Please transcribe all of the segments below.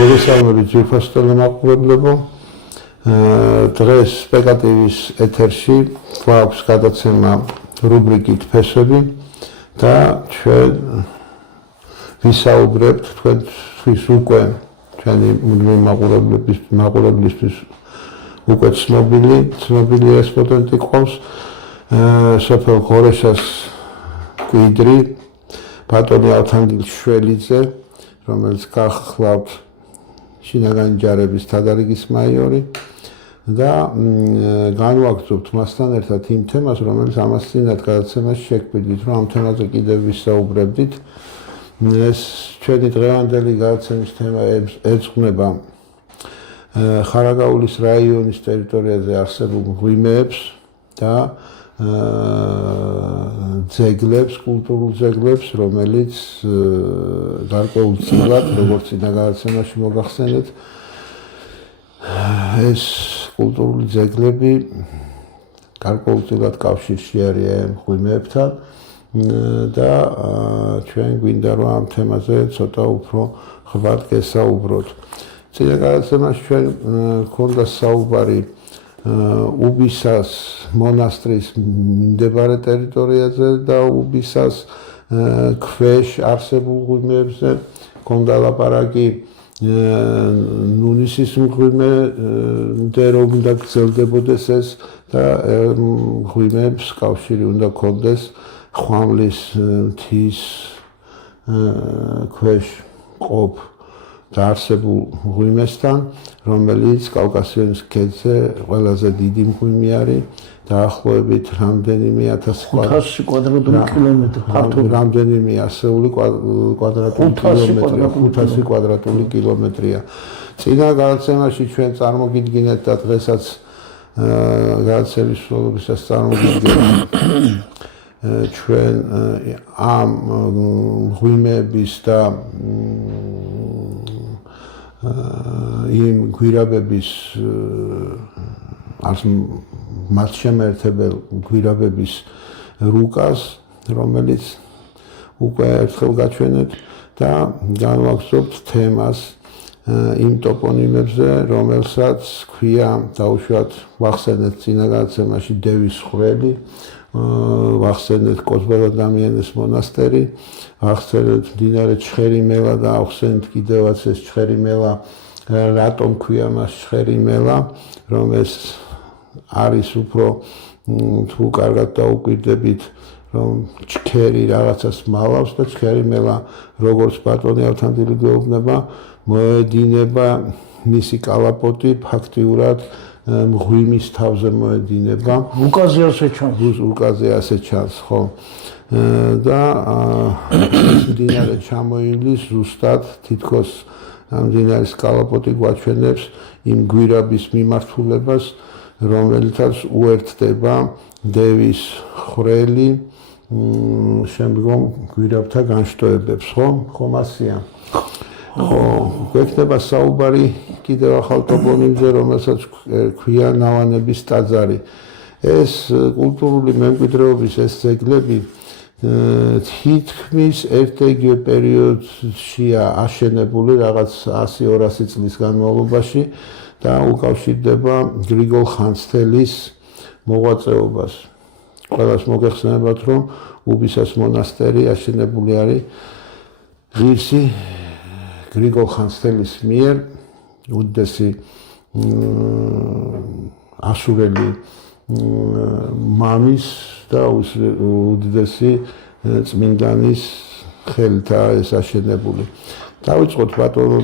მოგესალმებით ძვირფასო მაყურებლებო. დღეს სპეკატივის ეთერში გვაქვს გადაცემა რუბრიკით ფესვები და ჩვენ ვისაუბრებთ თქვენთვის უკვე ჩვენი მაყურებლისთვის უკვე ცნობილი რესპონდენტი ყავს სოფელ ღორეშას კვიდრი ბატონი ალთანგილ შველიძე, რომელიც გახლავთ შინაგანი ჯარების თადარიგის მაიორი და განვაგრძობთ მასთან ერთად იმ თემას, რომელიც ამას წინათ გადაცემაში შეგვიდით, რომ ამ თემაზე კიდევ ვისაუბრებდით. ეს ჩვენი დღევანდელი გადაცემის თემა ეძღვნება ხარაგაულის რაიონის ტერიტორიაზე არსებულ მღვიმეებს და ძეგლებს, კულტურულ ძეგლებს, რომელიც გარკვეულწილად, როგორც წინა გადაცემაში მოგახსენეთ, ეს კულტურული ძეგლები გარკვეულწილად კავშირში არიან მღვიმეებთან და ჩვენ გვინდა რომ ამ თემაზე ცოტა უფრო ხვად გესაუბროთ. წინა გადაცემაში ჩვენ გქონდა საუბარი უბისას მონასტრის მიმდებარე ტერიტორიაზე და უბისას ქვეშ არსებულ მღვიმეებზე, გქონდა ლაპარაკი ნუნისის მღვიმემდე რომ უნდა გრძელდებოდეს ეს და მღვიმეებს კავშირი უნდა გქონდეს ხვამლის მთის ქვეშ ყოფ დაარსებულ მღვიმესთან, რომელიც კავკასიონის ქედზე ყველაზე დიდი მღვიმე არის, დაახლოებით რამდენიმე 500 კვადრატული კილომეტრი ფართობი, რამდენიმე ასეული კვადრატული კილომეტრია, 500 კვადრატული კილომეტრია. წინა გადაცემაში ჩვენ წარმოგიდგინეთ და დღესაც გადაცემის მსვლელობისას წარმოგიდგენთ ჩვენ ამ მღვიმეების და იმ გვირაბების მათ შემერთებელ გვირაბების რუკას, რომელიც უკვე ერთხელ გაჩვენეთ და განვაგრძობთ თემას იმ ტოპონიმებზე, რომელსაც ქვია დაუშვათ ვახსენეთ წინა გადაცემაში დევის ხვრელი, ვახსენეთ კოზბელ-ადამიანის მონასტერი, ვახსენეთ მდინარე ჩხერიმელა და ავხსენეთ კიდევაც ეს ჩხერიმელა, რატომ ქვია მას ჩხერიმელა, რომ ეს არის უფრო თუ კარგად დაუკვირდებით, რომ ჩქერი რაღაცას მალავს და ჩხერიმელა, როგორც ბატონი ავთანდილი გვეუბნება, მოედინება მისი კალაპოტი ფაქტიურად მღვიმის თავზე მოედინება. უკაზე ასე ჩანს. უკაზე ასე ჩანს, ხო. და ეს მდინარე ჩამოივლის ზუსტად თითქოს ამ მდინარის კალაპოტი გვაჩვენებს იმ გვირაბის მიმართულებას, რომელთაც უერთდება დევის ხვრელი შემდგომ გვირაბთა განშტოებებს, ხო? ხომ ასეა. ხო, გვექნება საუბარი კიდევ ახალ ტოპონიმზე, რომელსაც ქვია ნავანების ტაძარი. ეს კულტურული მემკვიდრეობის ეს ძეგლები თითქმის ერთ-იგივე პერიოდშია აშენებული რაღაც 100-200 წლის განმავლობაში და უკავშირდება გრიგოლ ხანძთელის მოღვაწეობას. ყველას მოგეხსენებათ, რომ უბისას მონასტერი აშენებული არის ღირსი გრიგოლ ხანძთელის მიერ, უდიდესი ასურელი მამის და უდიდესი წმინდანის ხელითაა ეს აშენებული. დავიწყოთ ბატონო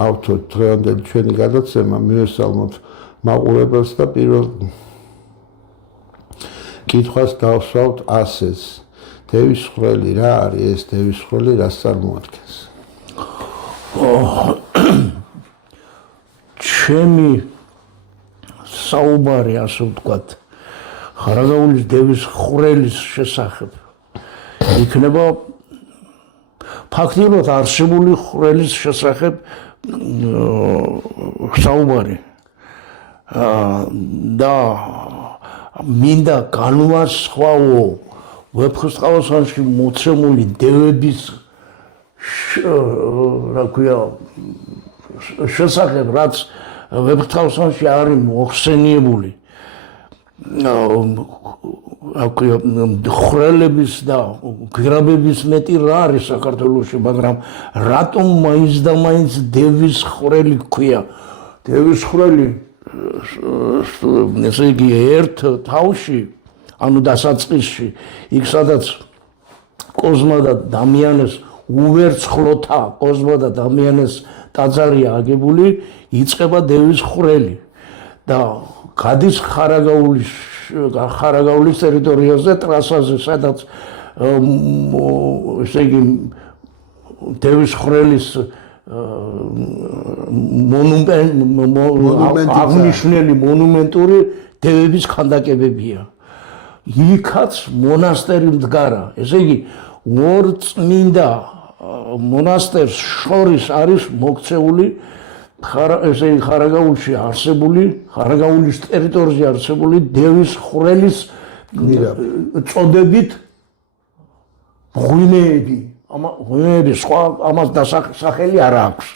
ავთოთ დღევანდელი ჩვენი გადაცემა, მივესალმოთ მაყურებელს და პირველ კითხვას დავსვავთ ასეც. დევის ხვრელი რა არის ეს დევის ხვრელი, რას წარმოადგენს? ჩემი საუბარი, ასე ვთქვათ, ხარაგაულის დევის ხვრელის შესახებ იქნება ფაქტიურად არსებული ხვრელის შესახებ საუბარი და მინდა განვასხვაო ვეფხისტყაოსანში მოცემული დევების რა ქვია შესახებ, რაც ვეფხისტყაოსანში არის მოხსენიებული, ხვრელების და გვირაბების მეტი რა არის საქართველოში, მაგრამ რატომ მაინც და მაინც დევის ხვრელი ქვია? დევის ხვრელი, ესე იგი, ერთ თავში, ანუ დასაწყისში, იქ სადაც კოზმა და დამიანეს უვერცხლოთა კოზმა და დამიანეს ტაძარია აგებული, იწყება დევის ხვრელი და გადის ხარაგაულის ტერიტორიაზე, ტრასაზე, სადაც ესე იგი დევის ხვრელის აღნიშნული მონუმენტური დევების ქანდაკებებია. იქაც მონასტერი მდგარა. ესე იგი, ორ წმინდა მონასტერს შორის არის მოქცეული ესე იგი ხარაგაულში არსებული, ხარაგაულის ტერიტორიაზე არსებული დევის ხვრელის წოდებით ღვინეები. ღვინეები სხვა ამას დასახელი არ აქვს.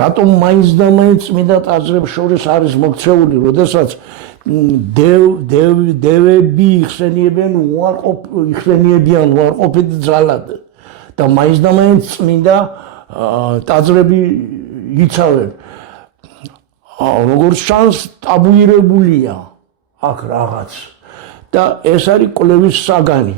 რატომ მაინც და მაინც წმინდა ტაძრებს შორის არის მოქცეული, როდესაც დევები იხსენიებიან უარყოფით ძალად და მაინც და მაინც წმინდა ტაძრები იცავენ. როგორც ჩანს, ტაბუირებულია აქ რაღაც და ეს არის კვლევის საგანი.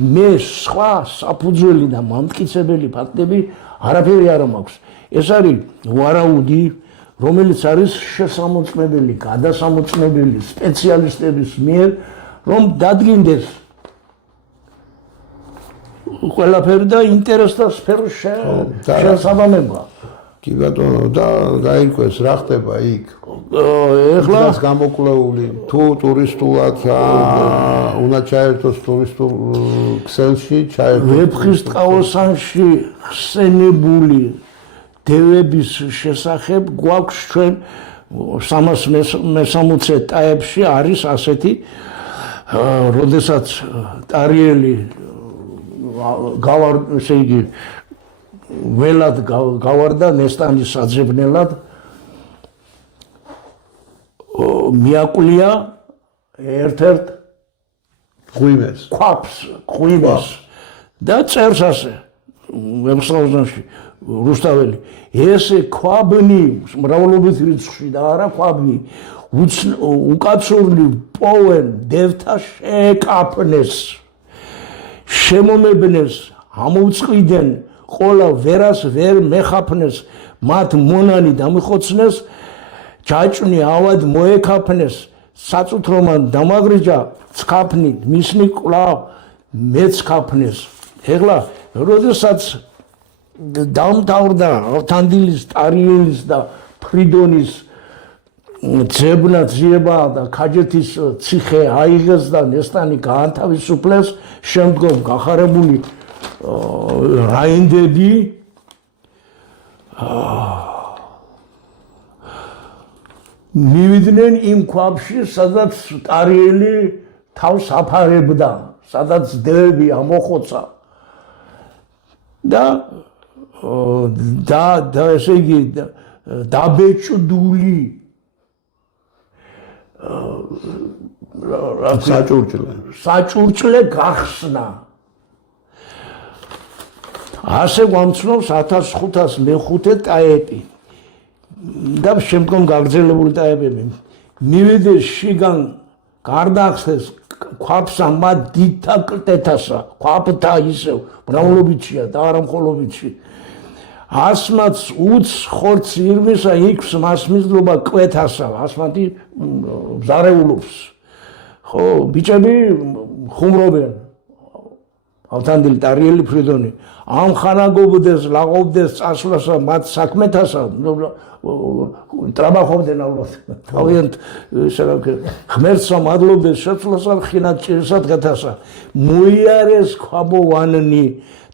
მე სხვა საფუძველი და მამტკიცებელი ფაქტები არაფერი არ მაქვს. ეს არის ვარაუდი, რომელიც არის შესამოწმებელი, გადასამოწმებელი სპეციალისტების მიერ, რომ დადგინდეს ყველაფერი და ინტერესთა სფეროს შესაბამება. კი ბატონო, და გაიკვეს რა ხდება იქ? ეხლა გამოკვლეული თუ ტურისტულად უნდა ჩაერთოს ტურისტულ ქსელში, ჩაერთოს ვეფხისტყაოსანში ხსენებული დევების შესახებ გვაქვს ჩვენ 360 ტაებში არის ასეთი, როდესაც ტარიელი ესე იგი ველად გავარდა ნესტანის საძებნელად, მიაკვლია ერთ-ერთ ღვიმეს და წერს ასე ვეფხისტყაოსანში რუსთაველი, ესე ქვაბნი მრავლობით რიცხვში და არა ქვაბნი უკაცურნი პოვენ დევთა შეკაფნეს, შემომებნეს, ამოვწყიდენ, ყოლა ვერას ვერ მეხაფნეს, მათ მონანი დამიხოცნეს, ჯაჭვნი ავად მოეკაფნეს, საწუთრომან დამაგრიჯა ცქაფნი, მისნი კვლავ მეცქაფნეს. ეხლა, როდესაც დამთავრდა ავთანდილის, ტარიელის და ფრიდონის ძებნა ძიება და ქაჯეთის ციხე აიღეს და ნესტანი გაანთავისუფლეს, შემდგომ გახარებული რაინდები მივიდნენ იმ ქვაბში, სადაც ტარიელი თავს აფარებდა, სადაც დევები ამოხოცა და ესე იგი დაბეჭდული საჭურჭლე გახსნა. ასე გვამცნობს 1505 ტაეპი და შემდგომ გაგრძელებული ტაეპები. მივიდეს შიგან გარდახსეს ქვაბსა მათ დიდთა კლტეთასა, ქვაბთა ისევ მრავლობითშია და არა მხოლობითში. ასმაც უც ხორც ირმისა იქს მასმისლობა კვეთასა, ასმათი მზარეულობს. ხო, ბიჭები ხუმრობენ. ავთანდილი, ტარიელი, ფრიდონი. ამ ხანაგობდეს, ლაღობდეს წასვლასა მათ საქმეთასა, ტრაბახობდნენ ალბათ. თავიანთ ღმერთსა მადლობდეს შეცვლასა, ხინად ჭირსა დღეთასა. მოიარეს ქვაბოვანნი,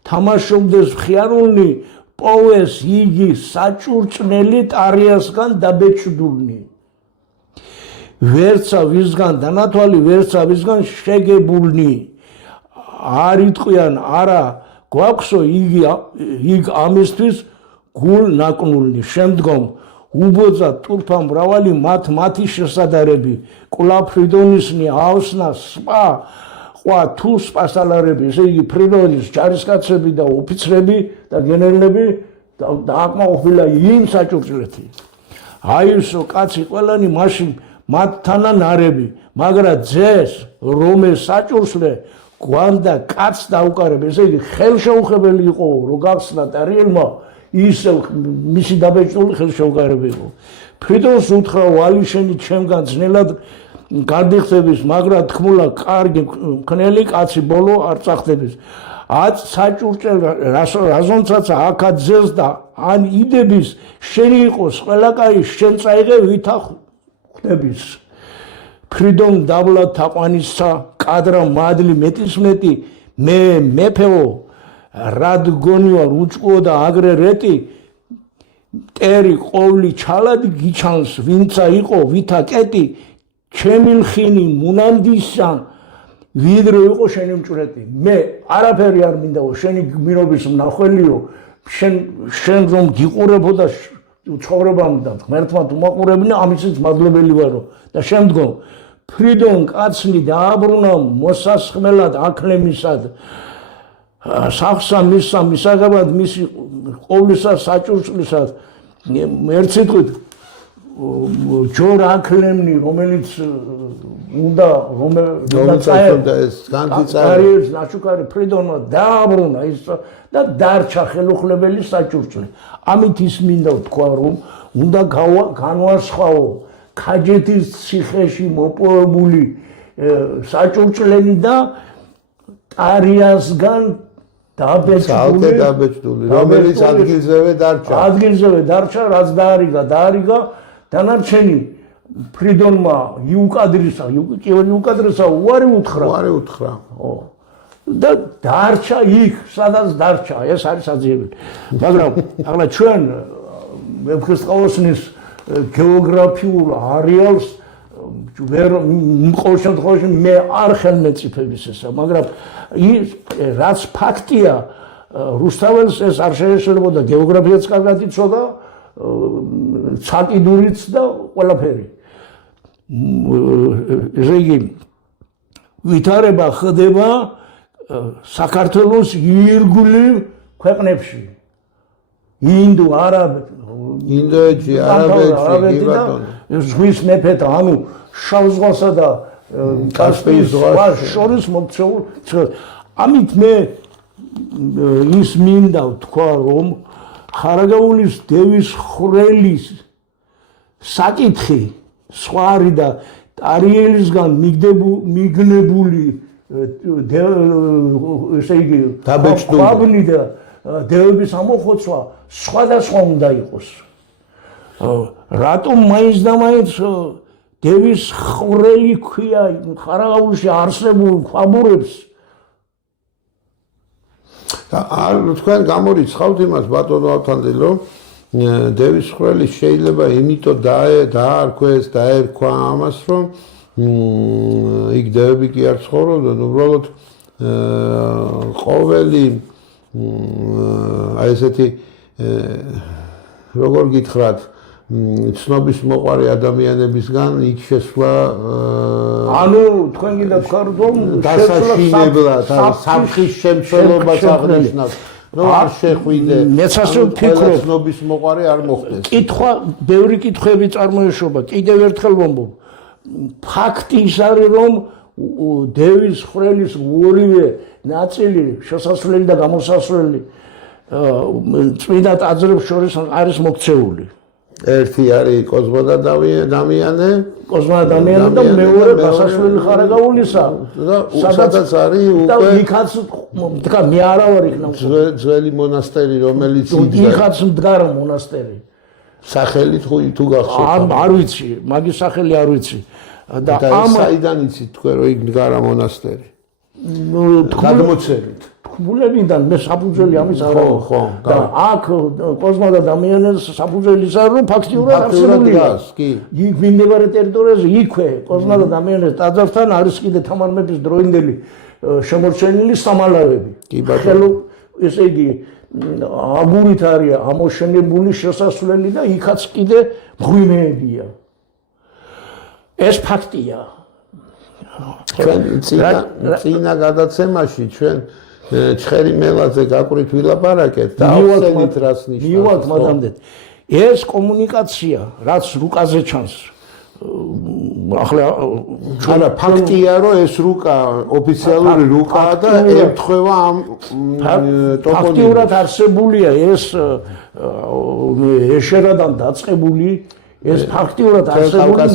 თამაშობდეს მხიარულნი, პოვეს იგი საჭურჭნელი ტარიასგან დაბეჭდულნი. ვერცა ვისგან დანათვალი, ვერცა ვისგან შეგებულნი. არ იტყვიან არა გვაქვსო იგი ამისთვის გულ ნაკნულნი შემდგომ უბოძა ტურფა მრავალი მათი შესადარები კვლავ ფრიდონისნი აოსნა სპა ყვა თუ სპასალარები ესე იგი ფრიდონის ჯარისკაცები და ოფიცრები და გენერლები დააკმაყოფილა იმ საჭურჭლეთი აირსო კაცი ყველანი მაშინ მათთანა ნარები მაგრამ ძეს რომე საჭურსლე გვანდა კაც დაუკარებ ესე იგი ხელშეუხებელი იყო რომ გახსნათ არიელმა ისე მისი დაბეჭდული ხელშეუხებელი იყო ფრიდონს უთხრა ვალი შენი ჩემგან ძნელად გარდიხდების მაგრამ თქმულა კარგი მქნელი კაცი ბოლო არ წახდების აც საჭურჭელ რაზონცაც აქა ძეს და ან იდების შენი იყოს ყველა კაი შენ წაიღე ვითა ხდების ფრიდონ დაბლა თაყვანისა კადრა მადლი მეტისმეტი მე მეფეო რად გონივა უწყო და აგრე რეტი ტერი ყოვლი ჩალადი გიჩანს ვინცა იყო ვითა კეტი ჩემი ლხინი მუნანდისა ვიდრე იყო შენი მჭვრეტი მე არაფერი არ მინდაო შენი გმირობის მნახველიო შენ რომ გიყურებო და ცხოვრებამ და ღმერთმა უმაყურებინა ამისიც მადლობელი ვარო და შემდგომ ფრიდონ კაცნი დააბრუნა მოსასხმელად აქლემისად სახსა მისა მისაღებად მისი ყოვლისა საჭურჭლისად ერთ სიტყვით ჯორ აქლემნი რომელიც უნდა კარიერს ნაშუკარი ფრიდონმა დააბრუნა ის და დარჩა ხელუხლებელი საჭურჭლი ამით ის მინდა ვთქვა რომ უნდა განვასხვაო ქაჯეთის ციხეში მოპოვებული საჭურჭლენი და ტარიასგან დაბეჭდული რომელიც ადგილზევე დარჩა რაც დაარიგა დანარჩენი ფრიდონმა იუკადრისა უარი უთხრა და დარჩა იქ სადაც დარჩა ეს არის საძიებელი მაგრამ ახლა ჩვენ ვეფხისტყაოსნის გეოგრაფიულ არეალს ვერ ყოველ შემთხვევაში მე არ ხელმეწიფების ესა მაგრამ ის რაც ფაქტია რუსთაველს ეს არ შეეშლებოდა გეოგრაფიაც კარგად იცოდა ცაკიდურიც და ყველაფერი ესე იგი ვითარება ხდება საქართველოს ირგვლივ ქვეყნებში ინდოეთში არაბეთში ზღვის მეფეთა ანუ შავ ზღვასა და კასპიის ზღვას შორის მოქცეულ ამით მე ის მინდა ვთქვა რომ ხარაგაულის დევის ხვრელის საკითხი სხვა არის და ტარიელისგან მიგნებული ესე იგი დაბეჭდული და დევების ამოხოცვა სხვადასხვა უნდა იყოს რატომ მაინც და მაინც დევის ხვრელი ქვია ხარაგაულში არსებულ ქვაბურებს და თქვენ გამორიცხავთ იმას ბატონო ავთანდილ რომ დევის ხვრელი შეიძლება იმიტომ დაერქვა ამას რომ იქ დევები კი არ ცხოვრობდნენ უბრალოდ ყოველი აი ესეთი როგორ გითხრათ ცნობის მოყარი ადამიანებისგან იქ შესვლა ანუ თქვენ გინდა თქვენ რომ დასაშინებლად საფრთხის შემცველობას აღნიშნავს რომ არ შეხვიდე მეც ასე ვფიქრობ ცნობის მოყარი არ მოხდეს კითხვა ბევრი კითხვები წარმოეშობა კიდევ ერთხელ ვამბობ ფაქტი ის არის რომ დევის ხვრელის ორივე ნაწილი შესასვლელი და გამოსასვლელი წმინდა ტაძრებს შორის არის მოქცეული ერთი არის კოზმა და დამიანე და მეორე გასასვლელი ხარაგაულისა სადაც არის უკვე იქაც თქვა მე არა ვარ იქ ძველი მონასტერი რომელიც იქაც მდგარ მონასტერი სახელით თუ გახსოვთ არ ვიცი მაგის სახელი არ ვიცი და ამ საიდან იცით თქვენ რომ იქ მდგარა მონასტერი გადმოცემით თქმულებიდან მე საფუძველი ამის არ ხო და აქ კოზმა და დამიანეს საფუძველი ის არის რომ ფაქტიურად არსებობია კი იქ მიმდებარე ტერიტორიაზე იქვე კოზმა და დამიანეს ტაძართან არის კიდე თამარ მეფის დროინდელი შემორჩენილი სამალავები კი ბატონო ესე იგი აგურით არის ამოშენებული შესასვლელი და იქაც კიდე მღვიმეებია. ეს ფაქტია. ჩვენ წინა გადაცემაში ჩვენ ჩხერი მელაძე გაკვირით ვილაპარაკეთ და ავსენით რას ნიშნავს. მივად მადამდე. ეს კომუნიკაცია, რაც რუკაზე ჩანს. ახლა არა ფაქტია რომ ეს რუკა ოფიციალური რუკაა და ემთხვევა ამ ტოპონიმს. ფაქტიურად არსებულია ეს ეშერადან დაწყებული ეს ფაქტიურად არსებული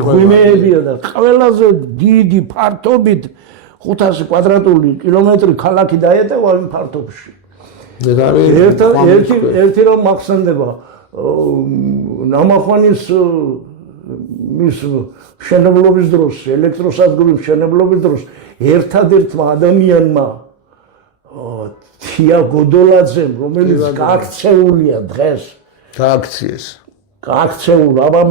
მღვიმეებია და ყველაზე დიდი ფართობით 500 კვადრატული კილომეტრი ქალაქი დაეტევა იმ ფართობში. ერთი რომ მახსენდება ნამახვანის მის მშენებლობის დროს, ელექტროსადგურის მშენებლობის დროს ერთადერთმა ადამიანმა თია გოდოლაძემ, რომელიც გააქცეულია დღეს, გააქცეულ, აბა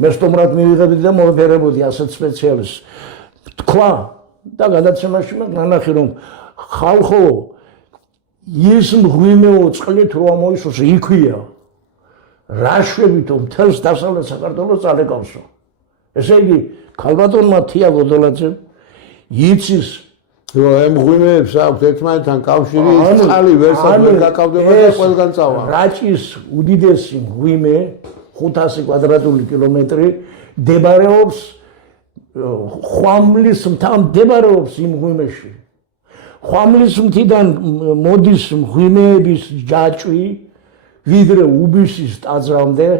მე სტუმრად მივიღებდი და მოვეფერებოდი ასეთ სპეციალისტს. თქვა და გადაცემაში მე ნანახი რომ ხალხო ის მღვიმეო წყლით რო ამოისოს იქვია. რა შვებითო მთელს დასავლეთ საქართველოს წალეკავსო. ესე იგი ქალბატონმა თია გოდოლაძემ იცის რომ ამ მღვიმეებს აქვს ერთმანეთთან კავშირი ის წყალი ვერ გაკავდება და ყველგან წავა. რაჭის უდიდესი მღვიმე 500 კვადრატული კილომეტრი მდებარეობს ხვამლის მთამ მდებარეობს იმ მღვიმეში. ხვამლის მთიდან მოდის მღვიმეების ჯაჭვი ვიდრე უბისის ტაძრამდე,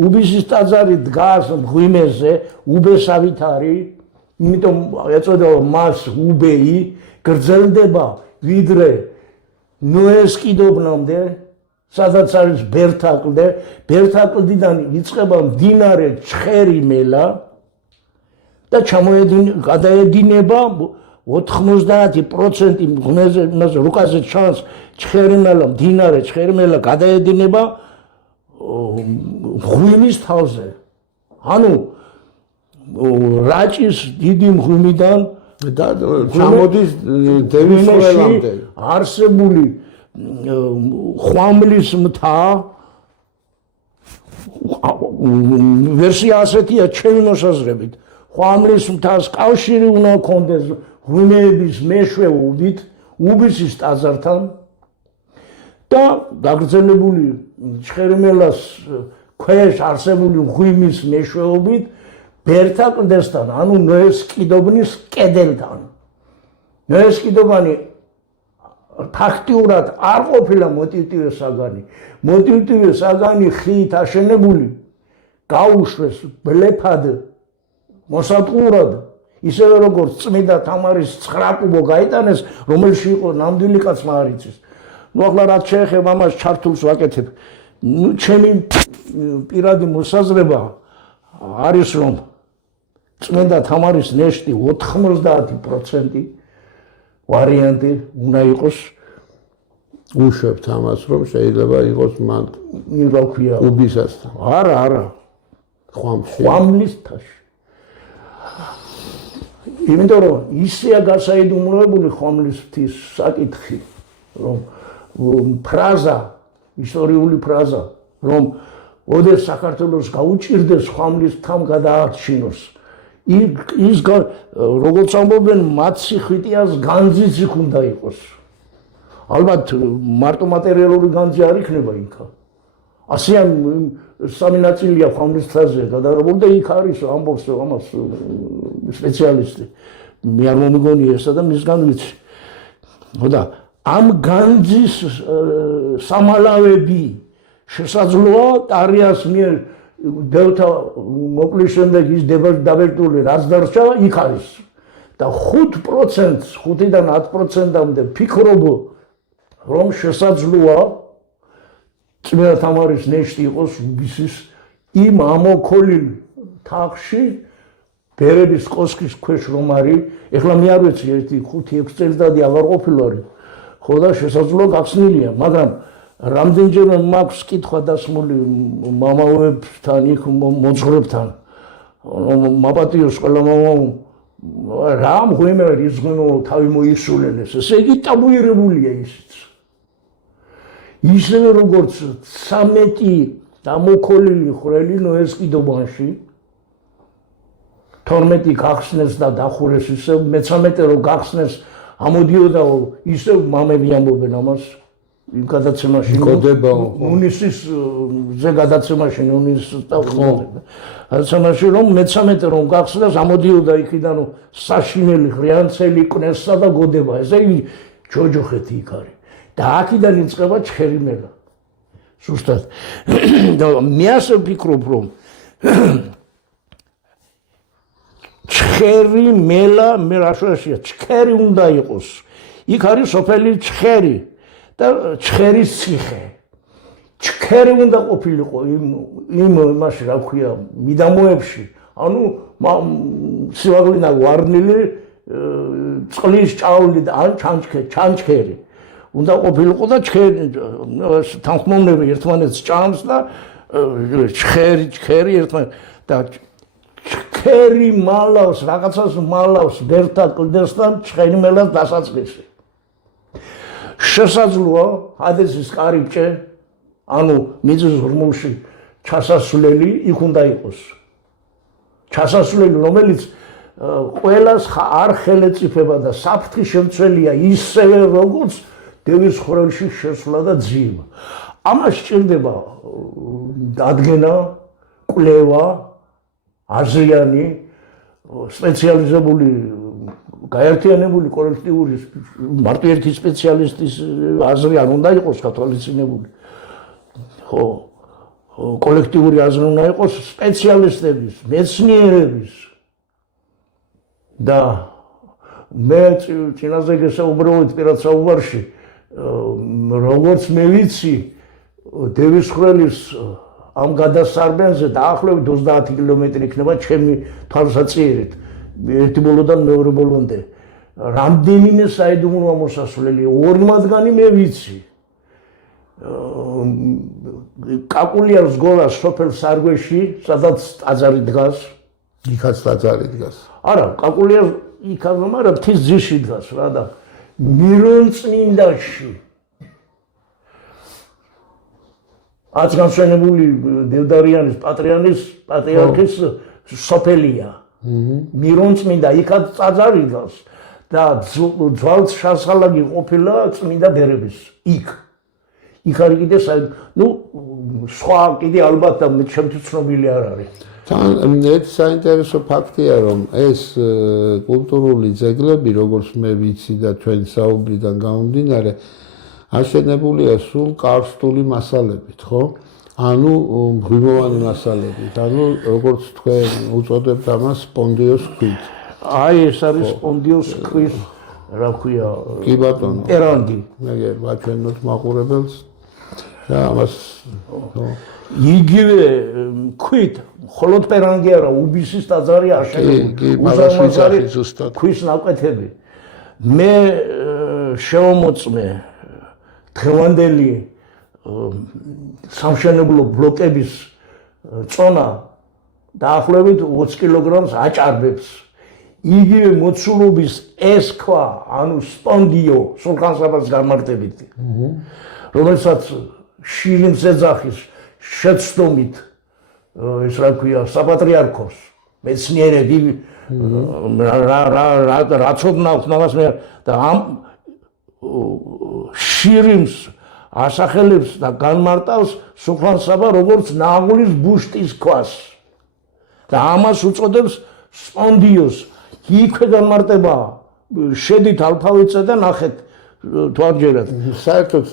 უბისის ტაძარი დგას მღვიმეზე, უბესავით არის, იმიტომ ეწოდება მას უბეი, გრძელდება ვიდრე ნოეს კიდობნამდე, სადაც არის ბერთაკლდე, ბერთაკლდიდან იწყება მდინარე ჩხერიმელა და გადაედინება 90% მღვიმეზე რუკაზე ჩანს ჩხერიმელა, მდინარე ჩხერიმელა გადაედინება მღვიმის თავზე. ანუ რაჭის დიდი მღვიმიდან და ჩამოდის დევისხვრელამდე არსებული ხვამლის მთა ვერსია ასეთია ჩემი მოსაზრებით. ხვამლის მთას კავშირი უნდა ჰქონდეს მღვიმეების მეშვეობით უბისის ტაძართან და გაგრძელებული ჩხერიმელას ქვეშ არსებული მღვიმის მეშვეობით ბერთაკლდესთან, ანუ ნოეს კიდობნის კედელთან. ნოეს კიდობანი ფაქტიურად არ ყოფილა მოტივტივე საგანი. მოტივტივე საგანი ხით აშენებული გაუშვეს ბლეფად მოსატყურად, ისევე როგორც წმიდა თამარის 9 კუბო გაიტანეს, რომელში იყო ნამდვილი კაცმა არ იცის. ნუ ახლა რაც შეეხება ამას ჩართულს ვაკეთებ. ჩემი პირადი მოსაზრება არის რომ წმიდა თამარის ნეშტი 90% ვარიანტი უნდა იყოს. უშვებთ ამას რომ შეიძლება იყოს მან რა ქვია უბისასთან. არა ხვამლის თაში. იმიტომ რომ ისეა გასაიდუმლოებული ხვამლის მთის საკითხი, რომ ფრაზა, ისტორიული ფრაზა, რომ ოდეს საქართველოს გაუჭირდეს ხვამლის მთამ გადაარჩინოს. ის როგორც ამბობენ, მათი ხვიტიას განძიც უნდა იყოს. ალბათ მარტო მატერიალური განძი არ იქნება იქა. ასეა სამი ნაწილია ხვამლის მთაზე გადაღებული და იქ არის ამბობს ამას სპეციალისტი. მე არ მომიგონია ესა და მისგან ვიცი. ხოდა ამ განძის სამალავები შესაძლოა ტარიას მიერ დევთა მოკლის შემდეგ ის დაბეჭდული რაც დარჩა იქ არის და 5%, 5-დან 10%-მდე ფიქრობ რომ შესაძლოა წმიდა თამარის ნეშტი იყოს უბისის იმ ამოქოლილ თაღში ბერების კოშკის ქვეშ რომ არის. ეხლა მე არ ვიცი 1-5-6 წელიწადი აღარ ყოფილვარი. ხო და შესაძლოა გახსნილია, მაგრამ რამდენჯერმე მაქვს კითხვა დასმული მამაოებთან, იქ მოძღვრებთან. მაპატიოს ყველა მამამ რა მღვიმე რიზღუნო თავი მოისულელეს, ესე იგი ტაბუირებულია ისიც. ისევე როგორც 13 დამოქოლილი ხვრელი ნოეს კიდობანში 12 გახსნეს და დახურეს ისევ მე-13 რო გახსნეს ამოდიოდა ისევ მამები ამბობენ ამას იმ გადაცემაში უნისის ზე გადაცემაში უნისის გადაცემაში რომ მე-13 რომ გახსნეს ამოდიოდა იქიდან საშინელი ხრიანცელი კნესსა და გოდება ესე იგი ჯოჯოხეთი იქ არის და აქედან იწყება ჩხერიმელა ზუსტად და მე ასე ვფიქრობ რომ ჩხერი მელა მე რა შუაშია ჩხერი უნდა იყოს იქ არის სოფელი ჩხერი და ჩხერის ციხე ჩხერი უნდა ყოფილიყო იმ იმაში რა ქვია მიდამოებში ანუ სივაღლინა ვარნილი წყლის ჭაული და ან ჩანჩქერი უნდა ყოფილიყო და თანხმოვნები ერთმანეთს ჭამს და ჩხერი ერთმანეთს და ჩხერი მალავს რაღაცას მალავს ბერთა კლდესთან ჩხერიმელას დასაწყისი შესაძლოა ჰადესის კარიბჭე ანუ მიწის ღრმულში ჩასასვლელი იქ უნდა იყოს ჩასასვლელი რომელიც ყველას არ ხელეწიფება და საფრთხის შემცველია ისევე როგორც დევის ხვრელში შესვლა და ძიება ამას სჭირდება დადგენა კვლევა აზრიანი სპეციალიზებული გაერთიანებული კოლექტიური მარტო ერთი სპეციალისტის აზრი არ უნდა იყოს გათვალისწინებული ხო კოლექტიური აზრი უნდა იყოს სპეციალისტების მეცნიერების და მე წინაზე გესაუბრებოდი პირად საუბარში როგორც მე ვიცი დევის ხვრელის ამ გადასარბენზე დაახლოებით 30 კილომეტრი იქნება ჩემი თვალსაჩინით ერთი ბოლოდან მეორე ბოლომდე რამდენიმე საიდუმლო მოსასვლელი ორი მათგანი მე ვიცი კაკულიარს გოლას სოფელ სარგვეში სადაც ტაძარი დგას იქაც ტაძარი დგას არა კაკულიარს იქაც მაგრამ მთის ძირში დგას რა და მირონწმინდაში აც განსვენებული დევდარიანის პატრიარქის სოფელია მირონწმინდა იქაც ტაძარი დგას და ძვალთ შასალაგი ყოფილა წმინდა ბერების იქ არის კიდე სხვა კიდე ალბათ და ჩემთვის ცნობილი არ არის ერთ საინტერესო ფაქტია რომ ეს კულტურული ძეგლები როგორც მე ვიცი და თქვენ საუბრიდან გამომდინარე აშენებულია სულ კარსტული მასალებით, ხო? ანუ მღვიმოვანი მასალებით, ანუ როგორც თქვენ უწოდებთ ამას სპონდიოს ქვით. აი ეს არის სპონდიოს ქვის, რა ქვია, კი ბატონო. პერანგი. მე ვაჩვენოთ მაყურებელს და ამას იგივე ქვით, მხოლოდ პერანგი არა, უბისის ტაძარი აშენებული. უზარმაზარი ქვის ნაკვეთები. მე შევამოწმე დღევანდელი სამშენებლო ბლოკების წონა დაახლოებით 20 კილოგრამს აჭარბებს. იგივე მოცულობის ეს ქვა, ანუ სპონდიო, სულხან-საბას განმარტებით, რომელსაც შირიმს ეძახის შეცდომით ეს რა ქვია, საპატრიარქოს მეცნიერები რაც ოდნავთ ნამას მე და ამ შირიმს ასახელებს და განმარტავს სულხან-საბა როგორც ნაღლის ბუშტის ქვას და ამას უწოდებს სპონდიოს იქვე განმარტება შედით ალფავიტზე და ნახეთ თვალჯერად საერთოდ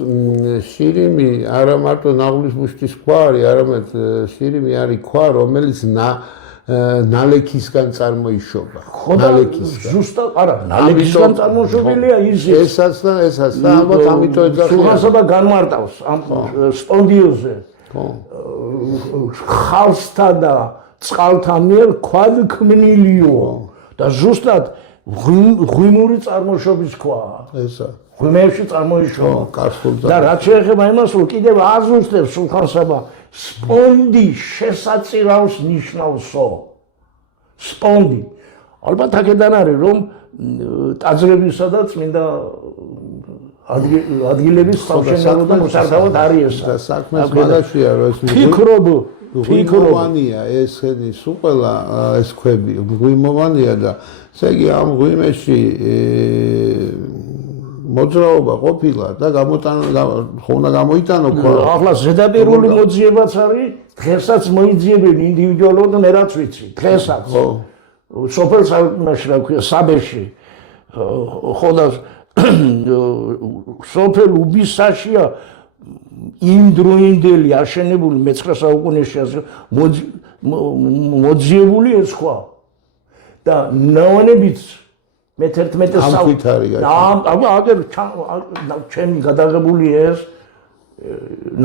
შირიმი არა მარტო ნაღლის ბუშტის ქვა არის არამედ შირიმი არის ქვა რომელიც ნალექისგან წარმოიშობა ნალექისგან ზუსტად არა ნალექისგან წარმოშობილია ესაც და ალბათ ამიტომ ეძახიან სულხან-საბა განმარტავს ამ სპონდიოზე ხალსთა და წყალთა მიერ ქვადქმნილიო და ზუსტად ღვიმური წარმოშობის ქვაა ესა ღვიმეებში წარმოიშობა კარსტული და რაც შეეხება იმას რომ კიდევ აზუსტებს სულხან-საბა სპონდი შესაწირავს ნიშნავსო სპონდი ალბათ აქედან არის რომ ტაძრებისა და წმინდა ადგილების სამშენებლო და მოსართავად არის და საქმე სხვადასხვაა რომ ეს ფიქრობანია ეს სუყელა ეს ქვები ღვიმოვანია და ესე იგი ამ ღვიმეში მოძრაობა ყოფილა და უნდა გამოიტანო ახლა ზედაპირული მოძიებაც არის დღესაც მოიძიებენ ინდივიდუალურად მე რაც ვიცი დღესაც სოფელ საქმეში რა ქვია საბეში ხო და სოფელ უბისაშია იმდროინდელი აშენებული მე-9 საუკუნეში მოძიებული ეს სხვა და ნავანებიც მე-11 საუკუნეში აგერ ჩემი გადაღებული ეს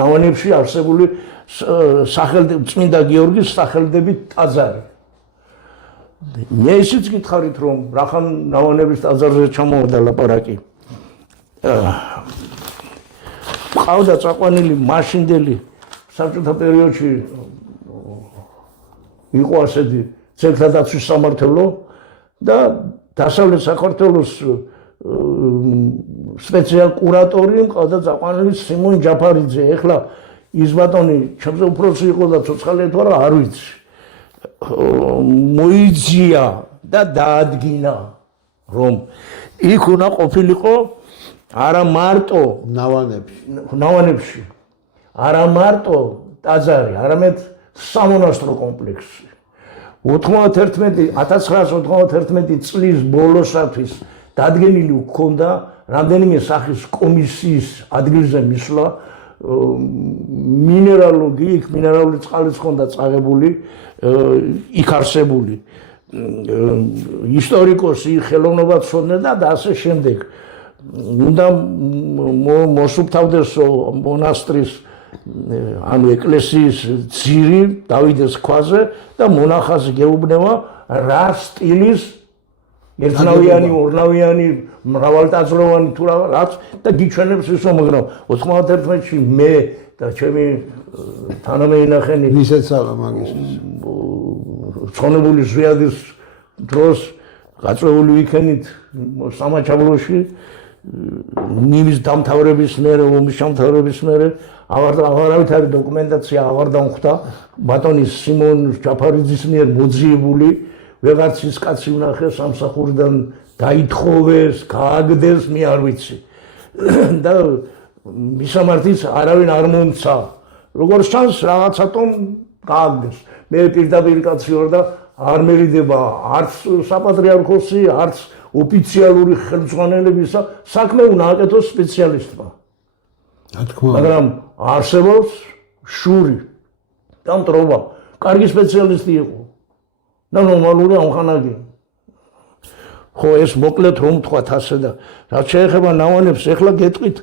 ნავანებში არსებული წმინდა გიორგის სახელდებით ტაძარი მე ისიც გითხარით რომ რახან ნავანების ტაძარზე ჩამოვიდა ლაპარაკი ყავდა წაყვანილი მაშინდელი საბჭოთა პერიოდში იყო ასეთი ძეგლთა დაცვის სამმართველო და დასავლეთ საქართველოს სპეციალ კურატორი ყავდა წაყვანილი სიმონ ჯაფარიძე ეხლა ის ბატონი ჩემზე უფროსი იყო და ცოცხალია თუ არა არ ვიცი მოიძია და დაადგინა რომ იქ უნდა ყოფილიყო არა მარტო ნავანებში არა მარტო ტაძარი არამედ სამონასტრო კომპლექსი 1991 წლის ბოლოსათვის დადგენილი ჰქონდა რამდენიმე სახის კომისიის ადგილზე მისვლა მინერალური წყალიც ჰქონდა წაღებული იქ არსებული ისტორიკოსი ხელოვნებად ცოდნე და ასე შემდეგ უნდა მოსუფთავდეს მონასტრის ანუ ეკლესიის ძირი დავიდეს ქვაზე და მონახაზი გეუბნება რა სტილის ერთნავიანი ორნავიანი მრავალტაძროვანი თუ რაღაც და გიჩვენებს ისო მაგრამ 91-ში მე და ჩემი თანამეინახენი ვისეცალა მაგისთვის ცხონებული ზვიადის დროს გაწეული ვიქენით სამაჩაბლოში ნიმის დამთავრების მერე ომის დამთავრების მერე აღარავითარი დოკუმენტაცია აღარ დამხვდა ბატონის სიმონ ჯაფარიძის მიერ მოძიებული ვეღარც ის კაცი ვნახე სამსახურიდან დაითხოვეს გააგდეს მე არ ვიცი და მისამართიც არავინ არ მომცა როგორც ჩანს რაღაცათომ გააგდეს მე პირდაპირ კაცი ვარ და არ მერიდება არც საპატრიარქოსი არც ოფიციალური ხელმძღვანელებისა საქმე უნდა აკეთოს სპეციალისტმა მაგრამ არსებობს შური და მტრობა კარგი სპეციალისტი იყო და ნორმალური ამხანაგი ხო ეს მოკლედ რომ თქვათ ასე და რაც შეეხება ნავანებს ეხლა გეტყვით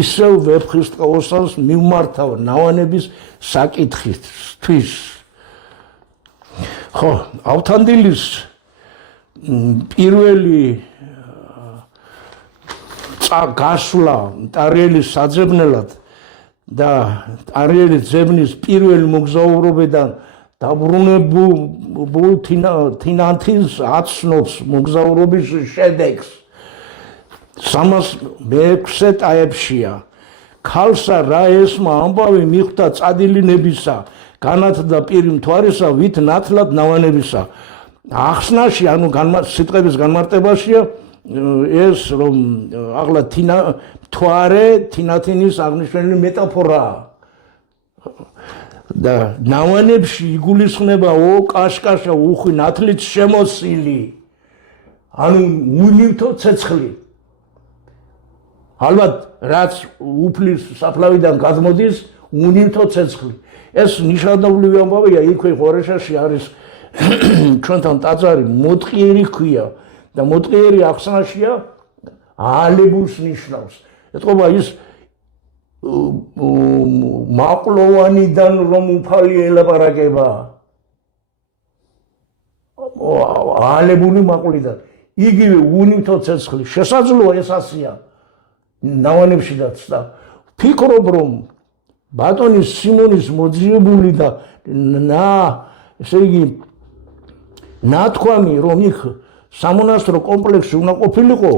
ისევ ვეფხისტყაოსანს მიმართავ ნავანების საკითხისთვის ხო ავთანდილის პირველი გასვლა ტარიელის საძებნელად და ტარიელის ძებნის პირველი მოგზაურობიდან დაბრუნებულ თინანთის აცნობს მოგზაურობის შედეგს 306 ტაეფშია ქალსა რა ესმა ამბავი მიხვდა წადილინებისა განათდა პირი მთვარისა ვით ნათლად ნავანებისა ახსნაში ანუ სიტყვების განმარტებაშია ეს რომ ახლა მთვარე თინათინის აღნიშნული მეტაფორაა და ნავანებში იგულისხმება კაშკაშა უხვი ნათლით შემოსილი ანუ უნივთო ცეცხლი ალბათ რაც უფლის საფლავიდან გადმოდის უნივთო ცეცხლი ეს ნიშნავდაბლივი ამბავია იქვე ხორეშაში არის ჩვენთან ტაძარი მოტყიერი ქვია და მოტყიერი ახსნაშია ალებულს ნიშნავს ეთქობა ის მაყლოვანიდან რომ უფალი ელაპარაკება ალებული მაყლიდან იგივე უნივთო ცეცხლი შესაძლოა ეს ასია ნავანებშიდაც და ფიქრობ რომ ბატონის სიმონის მოძიებული და ესე იგი ნათქვამი რომ იქ სამონასტრო კომპლექსი უნდა ყოფილიყო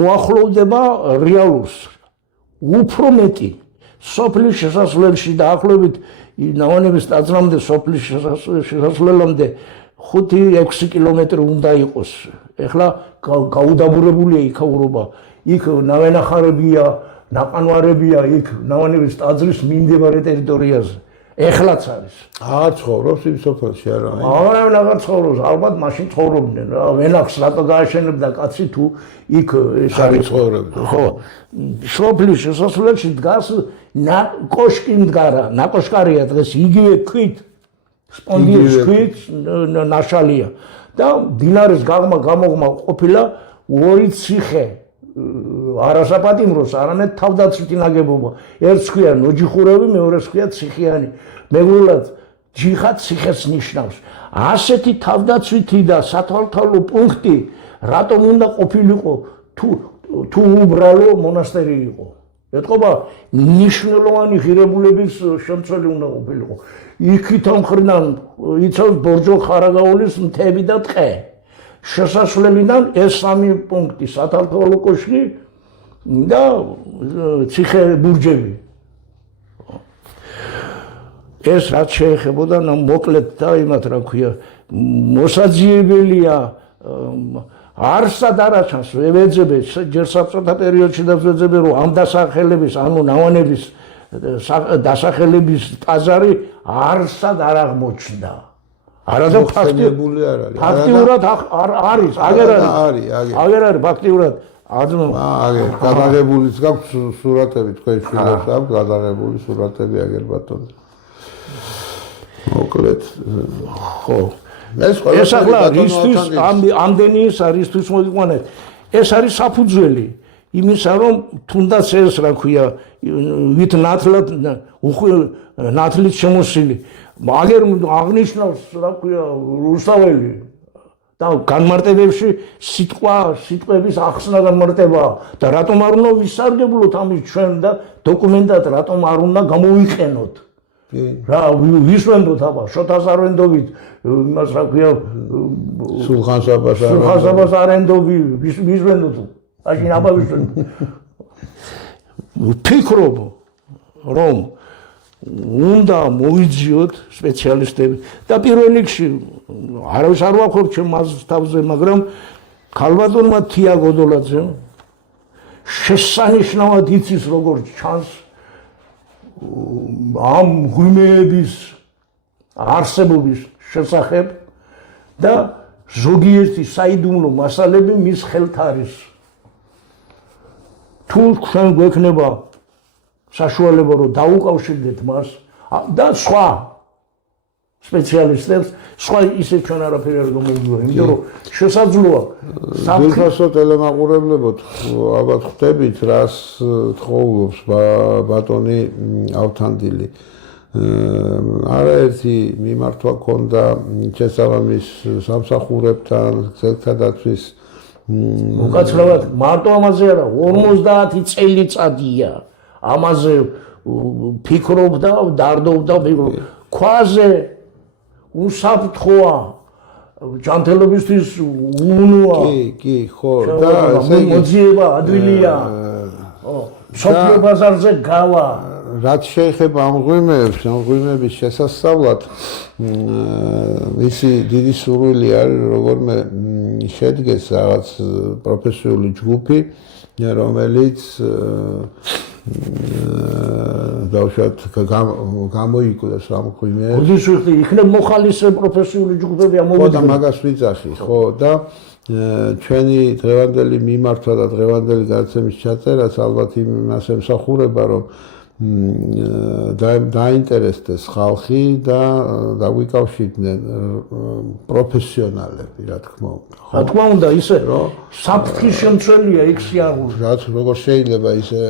უახლოვდება რეალურს უფრო მეტი სოფლის შესასვლელში დაახლოებით ნავანების ტაძრამდე სოფლის შესასვლელამდე 5-6 კილომეტრი უნდა იყოს. ეხლა გაუდაბურებულია იქაურობა. იქ ნავენახარებია, ნაყანვარებია, იქ ნავანების ტაძრის მიმდებარე ტერიტორიაზე. ეხლაც არის. არ ცხოვრობს იმ სოფელში არა? აღარ ცხოვრობს, ალბათ მაშინ ცხოვრობდნენ რა. ვენახს რატო გააშენებდა კაცი თუ იქ ეს არის ცხოვრობდა. ხო. სოფლის შესასვლელში დგას კოშკი მდგარა, ნაკოშკარია დღეს იგივე ქვით. სპონდიოს ქვით ნაშალია. და დინარის გამოგმა ყოფილა ორი ციხე. არასაპატიმროს, არამედ თავდაცვითი ნაგებობა. ერთს ქვია ნოჯიხურევი, მეორეს ქვია ციხიანი. მეგრულად ჯიხა ციხეს ნიშნავს. ასეთი თავდაცვითი და სათვალთვალო პუნქტი რატომ უნდა ყოფილიყო თუ უბრალო მონასტერი იყო? ეთყობა ნიშნულოვანი ღირებულების შემცველი უნდა ყოფილიყო. იქით მხრიდან იცავს ბორჯო ხარაგაულის მთები და ტყე. შესასვლელიდან ეს სამი პუნქტი სათვალთვალო კოშკი და ციხე ბურჯები. ეს რაც შეეხებოდა მოკლედ და იმათ რა ქვია მოსაძიებელია არსად არაჩანს ვეძებე ჯერ საბჭოთა პერიოდში დავეძებე რომ ამ დასახელების ანუ ნავანების დასახელების ტაძარი არსად არ აღმოჩნდა. არადა ფაქტიურად არ არის. ფაქტიურად არის, აგერ არის ფაქტიურად. აგერ გადაღებულიც გაქვს სურათები თქვენ შვილებს აქვს გადაღებული სურათები აგერ ბატონო. მოკლედ ხო. ეს ახლა რისთვის ამდენი ის არისთვის მოგიყვანეთ. ეს არის საფუძველი იმისა რომ თუნდაც ეს რა ქვია ვით ნათლად ნათლით შემოსილი აგერ აღნიშნავს რა ქვია რუსაველი და განმარტებებში სიტყვების ახსნა განმარტება და რატომ არ უნდა ვისარგებლოთ ამის ჩვენ და დოკუმენტად რატომ არ უნდა გამოვიყენოთ რა ვისვენდოთ აბა შოთას არენდობით იმას რა ქვია სულხან-საბას არენდობი ვისვენდოთ აშინ აბა ვისვენდოთ ვფიქრობ რომ უნდა მოვიძიოთ სპეციალისტები და პირველ რიგში არავის არ ვახობ ჩემ თავზე მაგრამ ქალბატონმა თია გოდოლაძემ შესანიშნავად იცის როგორც ჩანს ამ ღვინეების არსებობის შესახებ და ზოგიერთი საიდუმლო მასალები მის ხელთ არის. თუ თქვენ გვექნება საშუალება რომ დაუკავშირდეთ მას და სხვა სპეციალისტებს, სხვა ისე ჩვენ არაფერი არ გამოვიდა, იმიტომ რომ შესაძლოა საფრთხესო ტელემაყურებლებო ალბათ ხვდებით რას თხოვობს ბატონი ავთანდილი. არაერთი მიმართვა ქონდა შესაბამის სამსახურებთან, გზელთადაცვის უკაცრავად მარტო ამაზე არა 50 წელიწადია ამაზე ფიქრობდა, დარდობდა, ქვაზე უსაფრთხოა ჯანმრთელობისთვის უნუა კი ხო და ესე იგი მოძიება ადვილია სოფიო ბაზარზე გავა რაც შეეხება ამ ღვინეების შესასწავლად მისი დიდი სურვილი არის როგორმე შედგეს რაღაც პროფესიული ჯგუფი რომელიც დავუშვათ გამოიკვეთეს ამ ღვინეებს. როდის ვიხდი იქნებ მოხალისე პროფესიული ჯგუფები ამოვიდნენ. ხო და მაგას ვიძახი, ხო და ჩვენი დღევანდელი მიმართვა და დღევანდელი გადაცემის ჩაწერაც ალბათ იმას ემსახურება რომ დაინტერესდეს ხალხი და დაგვიკავშირდნენ პროფესიონალები, რა თქმა უნდა. რა თქმა უნდა, ისე საფრთხის შემცველია იქ სიარული. რაც როგორ შეიძლება ისე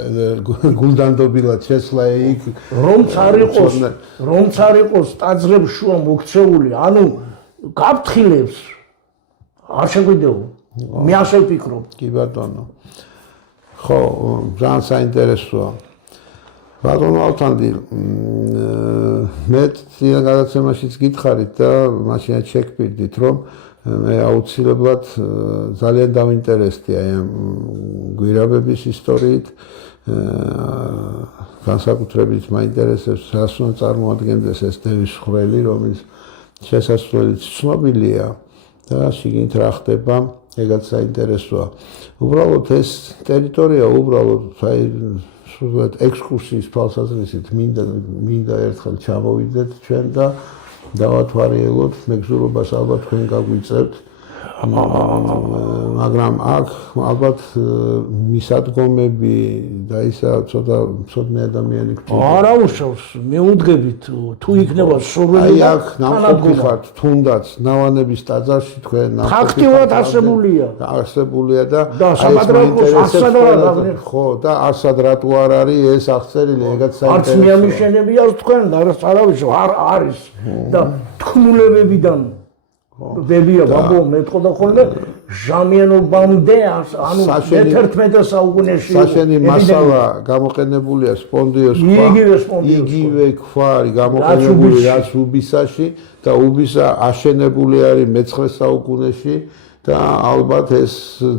გულდანდობილად შესვლა იქ რომც არ იყოს ტაძრებს შუა მოქცეული, ანუ გაფრთხილებს არ შეგვიდეო. მე ასე ვფიქრობ. კი ბატონო. ხო, ძალიან საინტერესოა. ბატონო ალთანდი მე წინა გადაცემაშიც გითხარით და მაშინაც შეგპირდით რომ მე აუცილებლად ძალიან დავინტერესდი აი ამ გვირაბების ისტორიით განსაკუთრებით მაინტერესებს რას უნდა წარმოადგენდეს ეს დევის ხვრელი რომელიც შესასვლელიც ცნობილია და შიგნით რა ხდება ეგაც საინტერესოა უბრალოდ ეს ტერიტორია უბრალოდ აი სულად ექსკურსიის თვალსაზრისით მინდა ერთხელ ჩამოვიდეთ ჩვენ და დავათვალიეროთ მეგზურობას ალბათ თქვენ გაგვიწევთ მაგრამ აქ ალბათ მისადგომები და ისა ცოტნე ადამიანი გქონდა არა უშავს მეუდგებით თუ იქნება სურვილი აი აქ ნამყოფი ხართ თუნდაც ნავანების ტაძარში თქვენ ფაქტიურად არსებულია და აი ხო და არსად რატო არ არის ეს აღწერილი ეგაც საინტერესოა არც მიამიშენებია თქვენ და არავის არ არის და თქმულებებიდან ვებია ბაბო მეტყოდა ხოლმე ჟამიანობამდე ანუ მე-11 საუკუნეში საშენი მასალა გამოყენებულია სპონდიოს ქვა იგივე ქვარი გამოყენებული რაც უბისაში და უბისა აშენებული არის მე-9 საუკუნეში და ალბათ ეს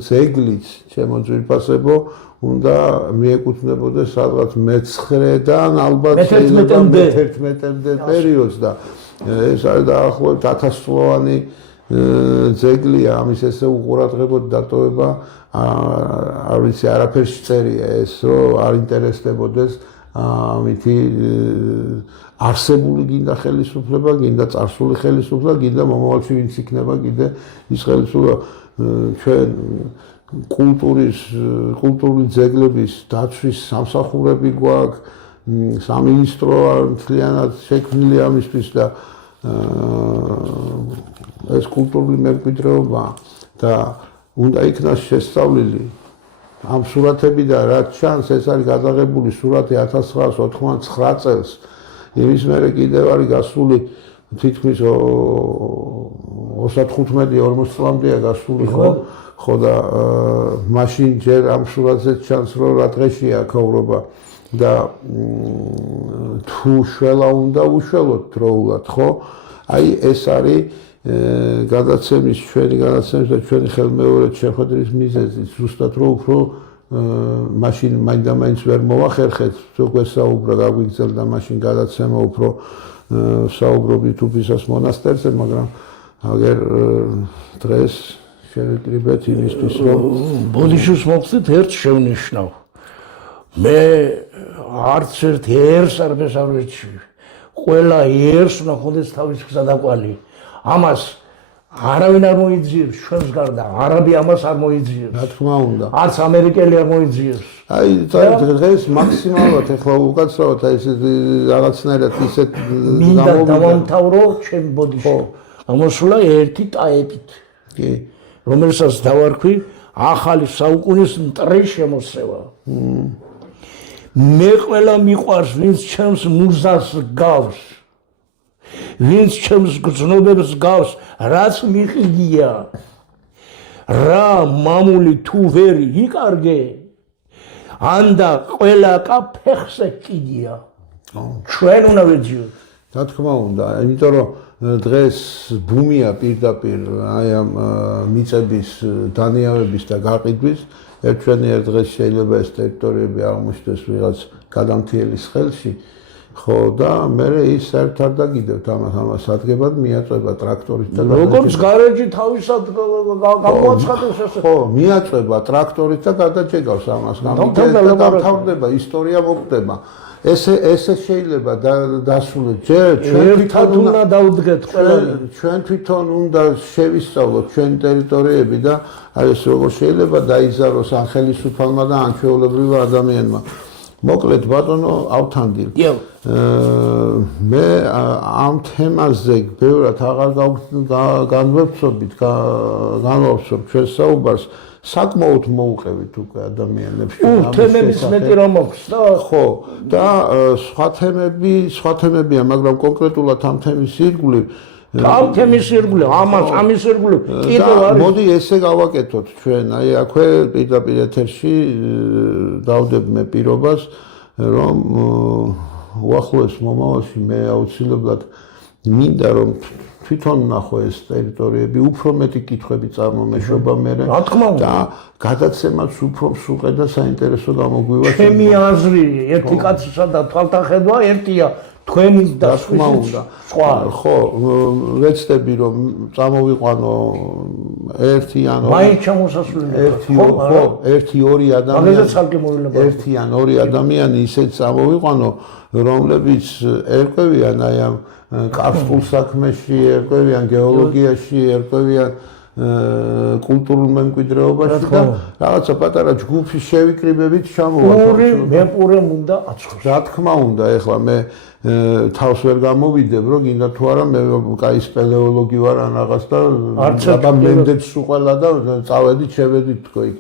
ძეგლიც ჩემო ძვირფასებო უნდა მიეკუთვნებოდეს სადღაც მე-9-დან ალბათ შეიძლება მე-11-მდე პერიოდს და ეს არის დაახლოებით 1000-წლოვანი ძეგლია ამის ესე უყურადღებოდ დატოვება არ ვიცი არაფერს წერია ეს რომ არ ინტერესდებოდეს ამითი არსებული გინდა ხელისუფლება გინდა წარსული ხელისუფლება გინდა მომავალში ვინც იქნება კიდე ის ხელისუფლება ჩვენ კულტურული ძეგლების დაცვის სამსახურები გვაქვს სამინისტრო მთლიანად შექმნილი ამისთვის და ეს კულტურული მემკვიდრეობა და უნდა იქნას შესწავლილი ამ სურათებიდან რაც ჩანს ეს არის გადაღებული სურათი 1999 წელს იმის მერე კიდევ არის გასული თითქმის 35-40 წლამდეა გასული ხო და მაშინ ჯერ ამ სურათზე ჩანს რომ რა დღეშია აქაურობა და თუ შველა უნდა უშველოთ დროულად ხო აი ეს არის გადაცემის ჩვენი და ჩვენი ხელმეორედ შეხვედრის მიზეზი ზუსტად რომ უფრო მაშინ მაინდა-მაინც ვერ მოვახერხეთ უკვე საუბრა გაგვიგზელდა მაშინ გადაცემა უფრო საუბრობთ უფისას მონასტერზე მაგრამ აგერ დღეს შევიკრიბეთ იმისთვის რომ ბოდიშოს მოგწეთ ერთ შევნიშნავ მე არც ერთ ერს არ მესავრეთში ყველა ერს უნდა ხონდეს თავის გზადაკვალი ამას არავინ არ მოიძიებს ჩვენს გარდა არაბი ამას არ მოიძიებს რა თქმა უნდა არც ამერიკელი არ მოიძიებს აი დღეს მაქსიმალურად ეხლა უკაცრავად აი ეს რაღაცნაირად ისეთ მინდა დავამთავრო ჩემ ბოდიში ამოსულა ერთი ტაეპით კი რომელსაც დავარქვი ახალი საუკუნის მტრის შემოსევა მე ყველა მიყვარს ვინც ჩემს მუზას გავს ვინც ჩემს გრძნობებს გავს რაც მიყიდია რა მამული თუ ვერ იკარგე ანდა ყველა კაფეხზე კიდია ჩვენ უნდა ვეძიოთ რა თქმა უნდა იმიტომ რომ დღეს ბუმია პირდაპირ აი ამ მიწების დანიავების და გაყიდვის ერთვენიერ დღეს შეიძლება ეს ტერიტორიები აღმოჩნდეს ვიღაც გადამთიელის ხელში ხო და მე ის საერთოდ არ დაგიდევთ ამას ადგებად მიაწვება ტრაქტორით და როგორც გარეჯი თავისად გამოაცხადეს ესე ხო მიაწვება ტრაქტორით და გადაჭეგავს ამას და დამთავრდება ისტორია მოხდება ესე შეიძლება დასრულოთ ჯერ ჩვენ უნდა დავდგეთ ყველა ჩვენ თვითონ უნდა შევისწავლოთ ჩვენ ტერიტორიები და აი ეს როგორ შეიძლება დაიზაროს ან ხელისუფალმა და ან ჩვეულებრივ ადამიანმა მოკლედ ბატონო ავთანდი მე ამ თემაზე ბევრად აღარ განვავრცობთ ჩვენ საუბარს საკმაოდ მოუყევით უკვე ადამიანებს თემების მეტი რომ აქვს და ხო და სხვა თემებია მაგრამ კონკრეტულად ამ თემის ირგვლივ ამ თემის ირგვლივ ამის ირგვლივ კიდევ არის მოდი ესე გავაკეთოთ ჩვენ აი აქვე პირდაპირ ეთერში დავდებ მე პირობას რომ უახლოეს მომავალში მე აუცილებლად მინდა რომ თვითონ ნახო ეს ტერიტორიები, უფრო მეტი კითხვები წარმომეშვება მე და გადაცემაც უფრო მსუყე და საინტერესო გამოგვივა. ჩემი აზრი, ერთი კაცისა და თვალთახედვა ერთია, თქვენი და სხვა. ხო, ვეცდები რომ წამოვიყვანო ერთი ან მაინც ჩამოსასვლელი. ერთი ორი ადამიანი ისეთ წამოვიყვანო, რომლებიც ერკვევიან აი ამ კარსტულ საქმეში, ერკვევიან გეოლოგიაში, ერკვევიან კულტურულ მემკვიდრეობაში და რაღაცა პატარა ჯგუფის შევიკრიბებით ჩამოვარდა. მე პურემ უნდა აცხოს. რა თქმა უნდა, ეხლა მე თავს ვერ გამოვიდებ, რომ გინდა თუ არა მე კაი სპელეოლოგი ვარ ან რაღაც და აბა მენდეც უყველა და წავედით, შევედით თქო იქ.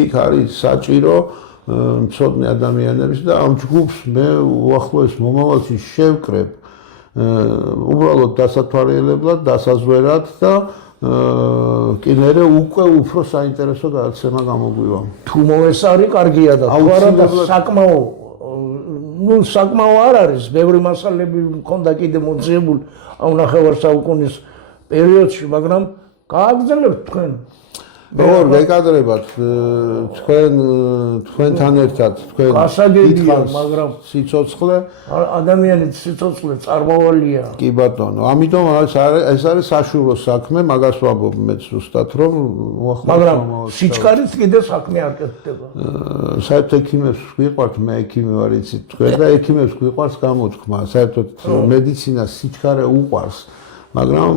იქ არის საჭირო მცოდნე ადამიანების და ამ ჯგუფს მე უახლოეს მომავალში შევკრებ უბრალოდ დასათვალიერებლად, დასაზვერად და კინერე უკვე უფრო საინტერესო გადაცემა გამოგვივა. თუ მოესარი, კარგია და თუ არა და საკმაო არ არის, ბევრი მასალები მქონდა კიდე მოძიებული ამ ნახევარ საუკუნის პერიოდში, მაგრამ გააგრძელებთ თქვენ. როგორ ვეკადრებათ თქვენთან ერთად თქვენ გასაგებია, მაგრამ სიცოცხლე ადამიანის სიცოცხლე წარმავალია. კი ბატონო, ამიტომ ეს არის საშუალო საქმე, მაგას ვამბობ მეც ზუსტად რომ მაგრამ სიჩქარით კიდე საქმე არ კეთდება. საერთოდ ექიმებს ვიყვართ, მე ექიმი ვარ, იცით თქვენ და ექიმებს ვიყვარს გამოთქმა, საერთოდ მედიცინას სიჩქარე უყვარს. მაგრამ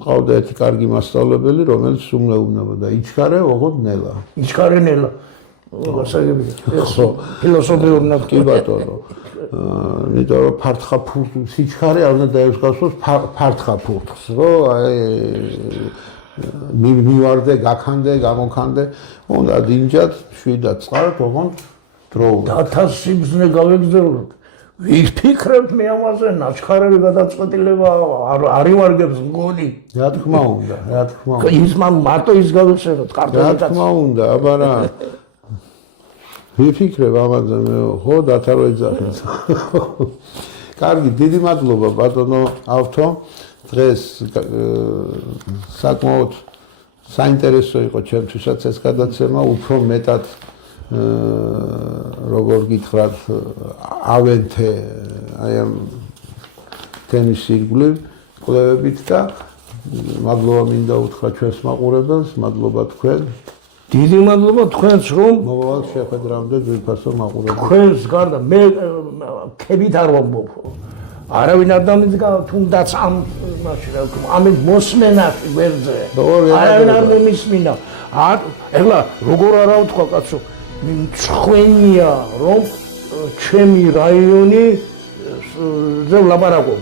მყავდა ერთი კარგი მასწავლებელი, რომელიც უმეუბნებოდა იჩქარე, ოღონდ ნელა. იჩქარე ნელა. გასაგებია. ეს ფილოსოფიური ნახე. კი ბატონო. იმიტომ რომ ფარტხა ფურთს სიჩქარე არ უნდა დაევსგავსოს ფარტხა ფურთს, რომ აი მივარდე, გაქანდე, გამოქანდე, უნდა დინჯად, შვიდად წყართ, ოღონდ დროულად. დათა სიბზნე გავეგზავნოთ. ვიფიქრებ მე ამაზე, ნაჩქარები გადაწყვეტილება არ იმარგებს მგონი. რა თქმა უნდა, რა თქმა უნდა. ის მარტო ის გავიხსენოთ, კარტელიც. რა თქმა უნდა, აბა რა. ვიფიქრებ ამაზე მე, ხო, დათა რო ეძახის. კარგი, დიდი მადლობა ბატონო ავთო. დღეს საკმაოდ საინტერესო იყო ჩემთვისაც ეს გადაცემა, უფრო მეტად როგორ გითხრათ, ავენთე აი ამ თემის ირგვლივ კვლევებით და მადლობა მინდა უთხრა ჩვენს მაყურებელს, მადლობა თქვენ. დიდი მადლობა თქვენს რომ მომავალ შეხვედრამდე ძვირფასო მაყურებელს. თქვენს გარდა მე ქებით არ ვამბობ. არავინ არ დამიდგა თუნდაც ამ მაშინ რა ვქნა, ამის მოსმენას გვერდზე. არავინ არ მომისმინა. ეხლა როგორ არა ვთქვა კაცო, მწხვენია რომ ჩემი რაიონი ზე ვლაპარაკობ.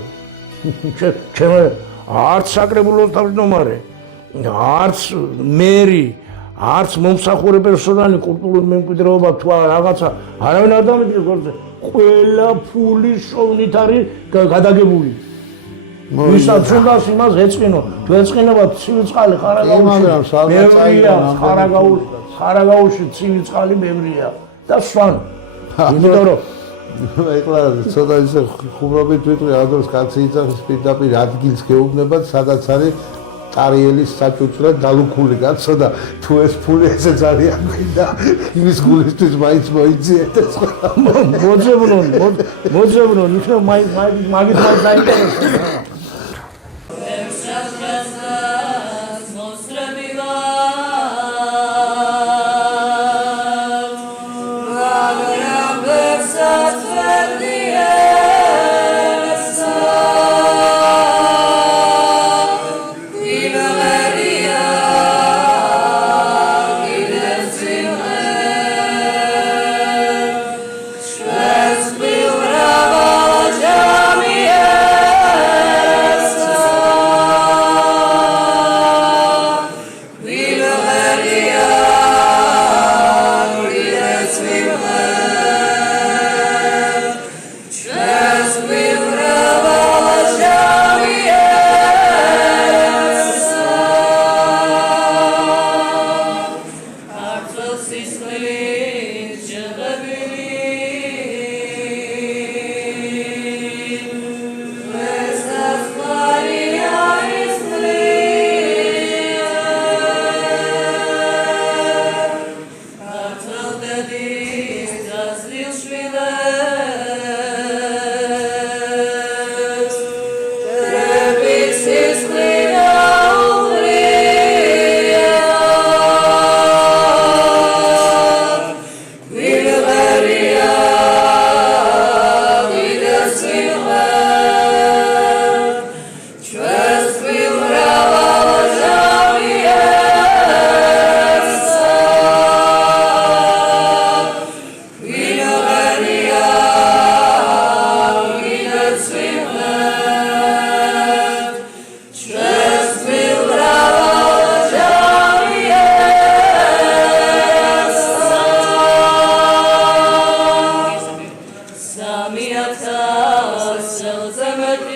ჩემი არც საკრებულოს თავმჯდომარე, არც მერი, არც მომსახურე პერსონალი, კულტურული მემკვიდრეობა თუ რაღაცა, არავინ არ დამიდგა გვერდზე. ყველა ფული შოვნით არის გადაგებული. ვისაც უნდა იმას ეწყინო, თუ ეწყინებათ ცივი წყალი ხარაგაულში ცივი წყალი ბევრია და სვან. იმიტომ რომ ეხლა ცოტა ისე ხუმრობით ვიტყვი, ადროს კაცი იცახის პირდაპირ ადგილს გეუბნებათ, სადაც არის ტარიელის საჭუჭრა დალუქული კაცო და თუ ეს ფული ესე ძალიან გვინდა, იმის გულისთვის მაინც მოიძიეთ ეს ყველა. მოძებნონ, იქნებ მაგით მაინც დაინტერესდა. 3000 წელზე მეტი